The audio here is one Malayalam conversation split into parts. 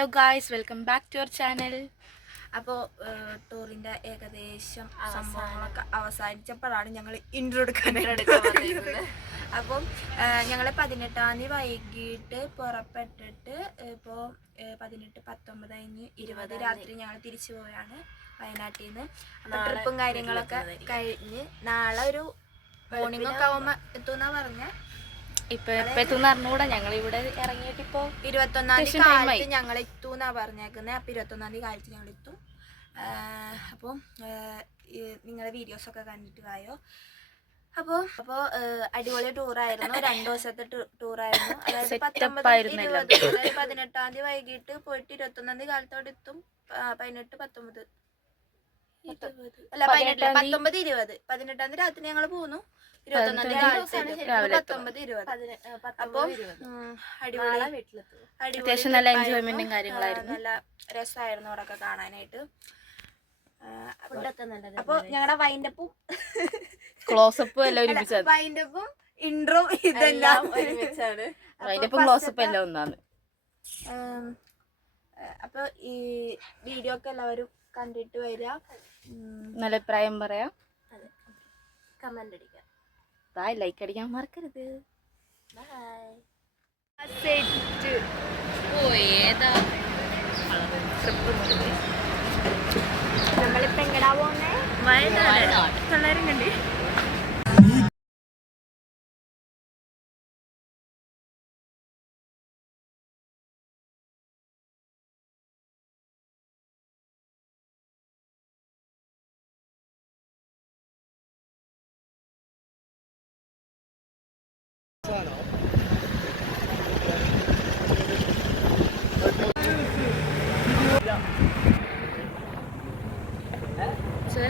Hello guys, welcome back to our channel. അപ്പോൾ ടൂറിൻ്റെ ഏകദേശം സംഭവങ്ങളൊക്കെ അവസാനിച്ചപ്പോഴാണ് ഞങ്ങൾ ഇൻട്രോ എടുക്കാനായിട്ട് വന്നിരുന്നത്. അപ്പം ഞങ്ങൾ 18-ാം തീയതി വൈകിട്ട് പുറപ്പെട്ടിട്ട് ഇപ്പോൾ 18, 19, 20 രാത്രി ഞങ്ങൾ തിരിച്ചു പോവുകയാണ് വയനാട്ടിൽ നിന്ന്. അപ്പോൾ ട്രിപ്പും കാര്യങ്ങളൊക്കെ കഴിഞ്ഞ് നാളെ ഒരു മോർണിംഗ് ഒക്കെ ആവുമ്പോൾ എത്തുമെന്നാണ് പറഞ്ഞത്. ഇപ്പൊ എത്തുന്ന പറഞ്ഞുകൂടാ, ഞങ്ങൾ ഇവിടെ ഇറങ്ങിയിട്ട് ഇപ്പോൾ 21-ാം തീയതി കാലത്ത് ഞങ്ങൾ എത്തുമെന്നാ പറഞ്ഞേക്കുന്നത്. അപ്പോൾ 21-ാം തീയതി കാലത്ത് ഞങ്ങൾ എത്തും. അപ്പോൾ നിങ്ങളുടെ വീഡിയോസൊക്കെ കണ്ടിട്ട് വായോ. അപ്പോൾ അടിപൊളി ടൂറായിരുന്നു. 2 ദിവസത്തെ ടൂറായിരുന്നു. അതായത് 18-ാം തീയതി വൈകിട്ട് പോയിട്ട് 21-ാം തീയതി കാലത്തോടെ എത്തും. 18, 19 അല്ല 19, 20. 18-ാം തീയതി രാത്രി ഞങ്ങൾ പോന്നു. 21-ാം തീയതി 19, 20. അപ്പോൾ അത്യാവശ്യം നല്ല എൻജോയ്മെന്റും കാര്യങ്ങളായിരുന്നു. നല്ല രസമായിരുന്നു അവിടെയൊക്കെ കാണാനായിട്ട്. അപ്പോൾ ഞങ്ങളുടെ വൈൻഡപ്പും ക്ലോസപ്പും എല്ലാം ഒരുമിച്ചാണ്. വൈൻഡപ്പും ഇൻട്രോ ഇതെല്ലാം ഒരുമിച്ചാണ്. വൈൻഡപ്പും ക്ലോസപ്പും എല്ലാം ഒന്നാണ്. അപ്പോൾ ഈ വീഡിയോ ഒക്കെ എല്ലാവരും കണ്ടിട്ട് വരിക, നല്ല അഭിപ്രായം പറയാം, കമന്റ് അടിക്കാം, ലൈക്ക് അടിക്കാൻ മറക്കരുത്. നമ്മളിപ്പോ എങ്ങടാ പോന്നേ? വയനാട്. എല്ലാവരും കണ്ടേ?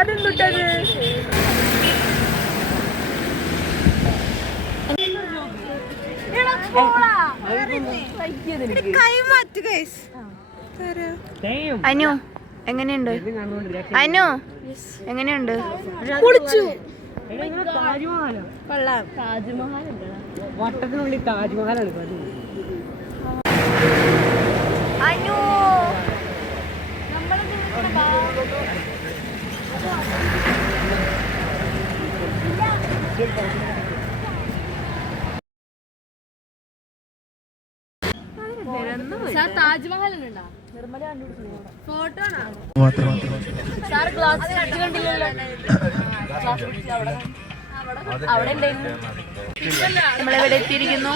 അതെന്തുട്ടത്? അനു എങ്ങനെയുണ്ട്? അനു എങ്ങനെയുണ്ട്? വട്ടത്തിനുള്ളിൽ താജ്മഹലാണ്. അനു താജ്മഹൽ ഫോട്ടോ അവിടെ നമ്മളെവിടെ എത്തിയിരിക്കുന്നു?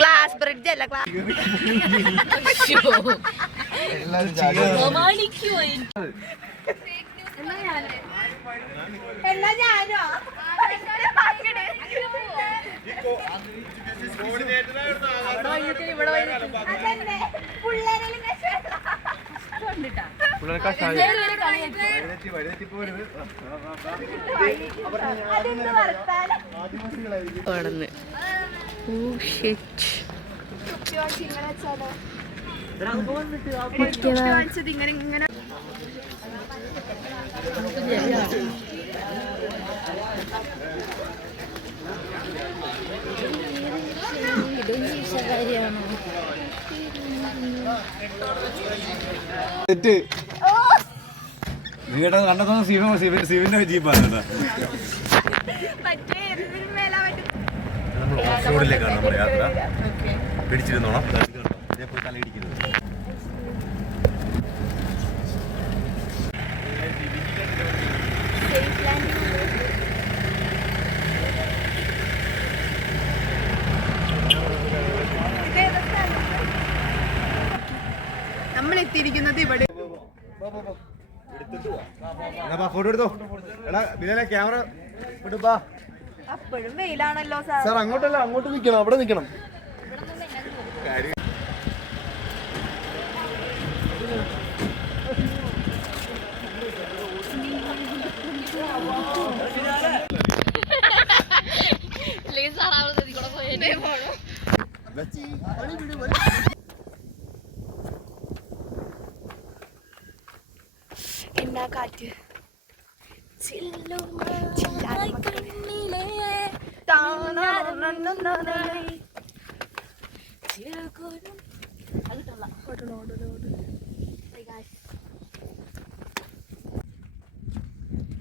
ഗ്ലാസ് ബ്രിഡ്ജ് അല്ല, ഇങ്ങനെ കണ്ടെത്തുന്ന സിവിന്റെ ജീപ്പാണ്. നമ്മൾ ഓഫ് റോഡിലേക്കാണ് നമ്മുടെ യാത്ര. പിടിച്ചിരുന്നോണം, ഇതേപോലെ തലയിടിക്കുന്നത്. നമ്മൾ എത്തിയിരിക്കുന്നത് ഇവിടെ. ഫോട്ടോ എടുത്തോ. എടാ ബിലാലെ ക്യാമറ എടുപ്പാ. അപ്പോഴും വെയിലാണല്ലോ സാർ. അങ്ങോട്ടല്ല, അങ്ങോട്ട് നിൽക്കണം, അവിടെ നിൽക്കണം. എന്താ കാറ്റ്,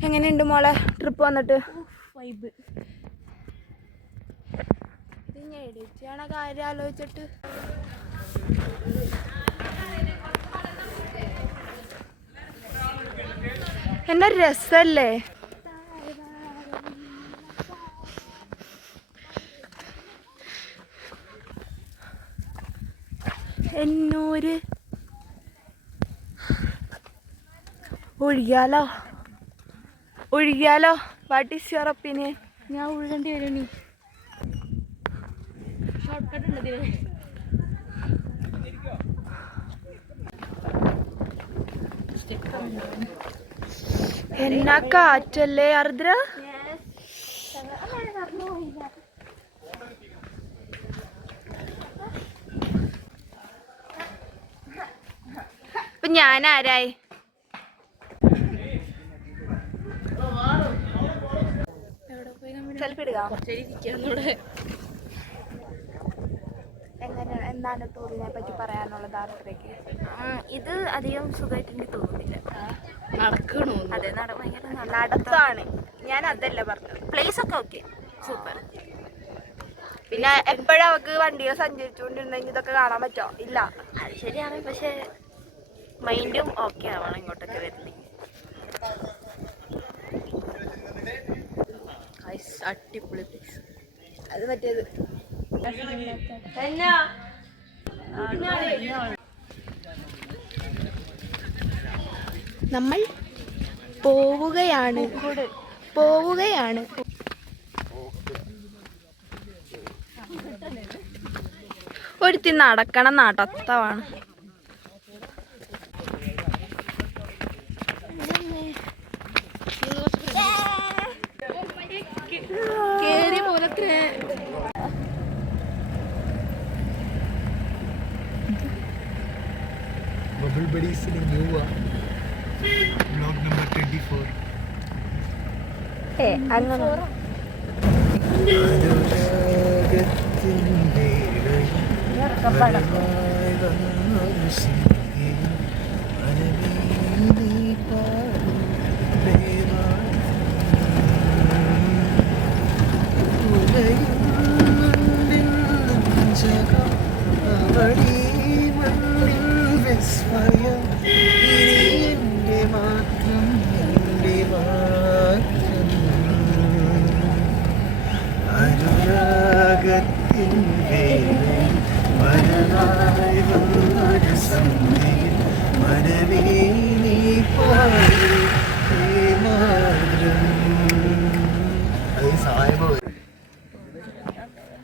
എങ്ങനെയുണ്ട് മോളെ ട്രിപ്പ് വന്നിട്ട്? വൈബ്. ഇത് ഞാൻ എഡിറ്റ് ചെയ്യണ കാര്യം ആലോചിച്ചിട്ട് എന്നാ രസല്ലേ. എന്നൂര് ഒഴിയാലോ ഒഴിയാലോ? What is your opinion? ഞാൻ ഒഴുകേണ്ടി വരും. നീ ഷോർട്ട് കട്ട് ഉണ്ട് ഇതിന്. എന്നാ കാറ്റല്ലേ ആർദ്ര. ഇപ്പൊ ഞാൻ ആരായി? സെൽഫി എടുക്കാം. എന്താണ് ടൂറിനെ പറ്റി പറയാനുള്ളത് ആർദ്രയ്ക്ക്? ഇത് അധികം സുഖമായിട്ട് എനിക്ക് തോന്നുന്നില്ല. നടക്കണോ? അതെ, ഭയങ്കര നടത്താണ്. ഞാൻ അതല്ല പറഞ്ഞത്. പ്ലേസ് ഒക്കെ ഓക്കെ, സൂപ്പർ. പിന്നെ എപ്പോഴും അവക്ക് വണ്ടികൾ സഞ്ചരിച്ചുകൊണ്ടിരുന്നെങ്കിൽ ഇതൊക്കെ കാണാൻ പറ്റോ? ഇല്ല. അത് ശരിയാണ്, പക്ഷെ മൈൻഡും ഓക്കെ ആവണം ഇങ്ങോട്ടൊക്കെ വരുന്നത്. അടിപൊളി പ്ലേസ്. അത് മറ്റേത് നമ്മൾ പോവുകയാണ്. ഒരുത്തി നടക്കണം നടത്തമാണ്. കേറി പോലത്തെ Bubble Buddies in new vlog number 24. അങ്ങനെ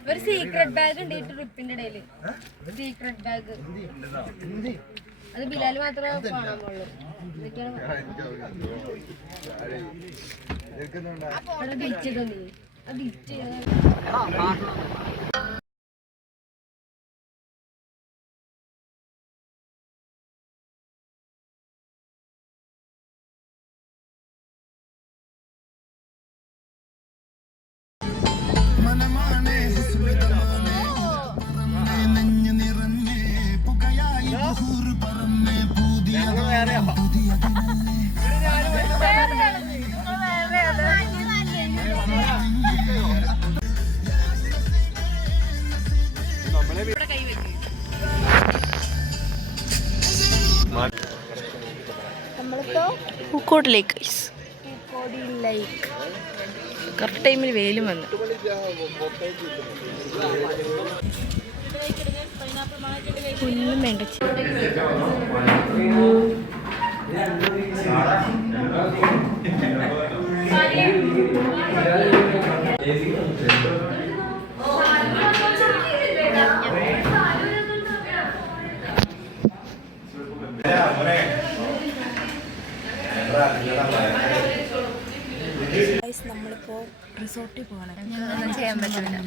ഒരു സീക്രട്ട് ബാഗ് ഉണ്ട് ഈ ട്രിപ്പിന്റെ ഇടയില്. സീക്രട്ട് ബാഗ് അത് ബിലാൽ മാത്രമേ കാണാൻ പാടുള്ളൂ. നമ്മളിപ്പോ പൂക്കോട് ലേക്ക്. പൂക്കോടി ലേക്ക്. കറക്റ്റ് ടൈമിൽ വെയിലും വന്നു. പുല്ലും വേണ്ട. നമ്മളിപ്പോ റിസോർട്ടിൽ പോകണം. ഒന്നും ചെയ്യാൻ പറ്റില്ല.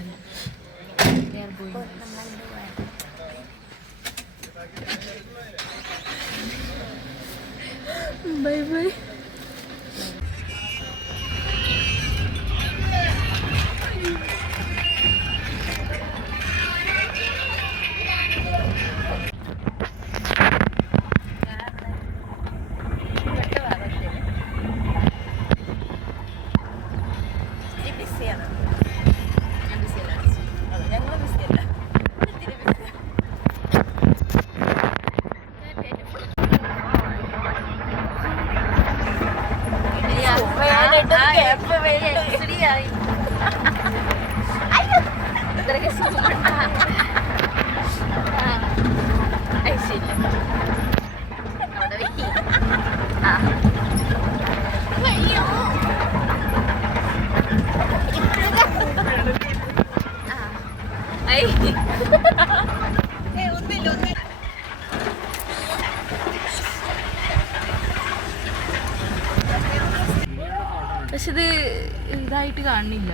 Bye bye. പക്ഷെ ഇത് ഇതായിട്ട് കാണുന്നില്ല.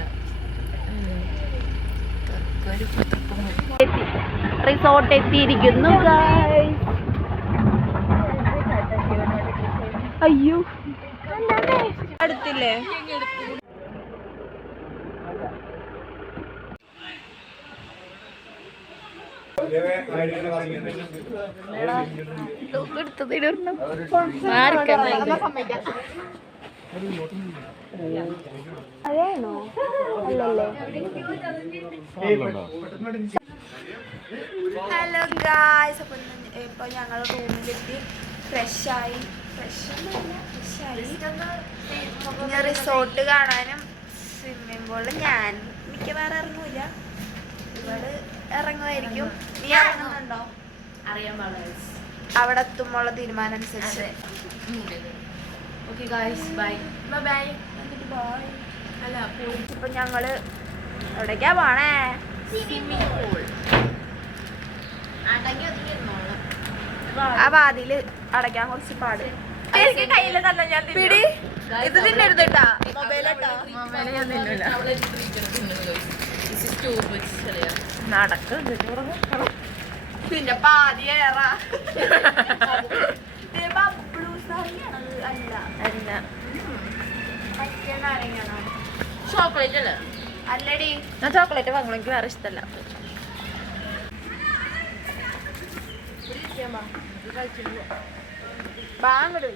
റിസോർട്ട് എത്തിയിരിക്കുന്നു. അയ്യോ അടുത്തില്ലേ? അതാണോ? അല്ലല്ലേ. ഹലോ ഗായ്സ്, അപ്പം ഇപ്പൊ ഞങ്ങൾ റൂമിലെത്തി ഫ്രഷായി. ഇനി റിസോർട്ട് കാണാനും സ്വിമ്മിംഗ് പൂളിൽ ഞാൻ മിക്കവാറും ഇറങ്ങൂല, ഇവള് ഇറങ്ങുമായിരിക്കും. നീ ഇറങ്ങുന്നുണ്ടോ? അറിയാൻ പാടില്ല. അവിടെ എത്തുമ്പോഴുള്ള തീരുമാനം അനുസരിച്ച്. Okay guys, bye bye. അല്ല ഇപ്പൊ ഞങ്ങള് എവിടേക്കാ പോണേ? Swimming pool. അടങ്ങി ഒതുങ്ങിയിരുന്നോളാം. ആ വാതില് അടയ്ക്കാൻ കുറച്ച് പാട്. കയ്യില് തന്നെ ഞാൻ പിടി. ഇത് തിന്നരുത് കേട്ടാ. മൊബൈൽ ഞാൻ തിന്നില്ല. നടക്കുന്നുണ്ട് പിന്നെ പാതി ഏറാ. അല്ല മറ്റേ നാരങ്ങയാണോ? ചോക്ലേറ്റ് അല്ലേ? അല്ലടി, ഞാൻ ചോക്ലേറ്റ് വാങ്ങണം, എനിക്ക് വേറെ ഇഷ്ടമല്ല. ബാങ്ങട്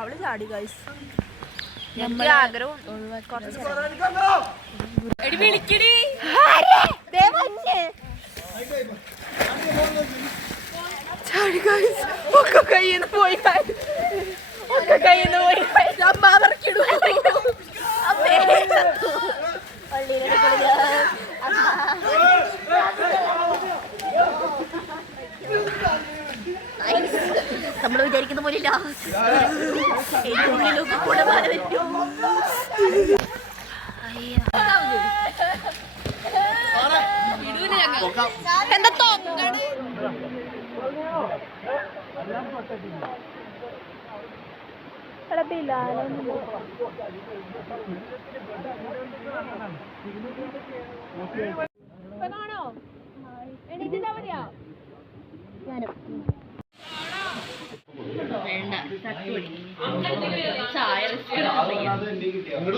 അവള് ചാടി ഗൈസ്. എനിക്ക് ആഗ്രഹം ചാടി ഗൈസ്. ഒക്കെ കയ്യിൽ നിന്ന് പോയി, ഒക്കെ കയ്യിൽ നിന്ന് പോയി. അമ്മ അവർക്കിടൂ. നമ്മള് വിചാരിക്കുന്ന പോലെ കൂടെ എന്താ തോന്നണ്? വേണ്ട ചായ ഇങ്ങോട്ട്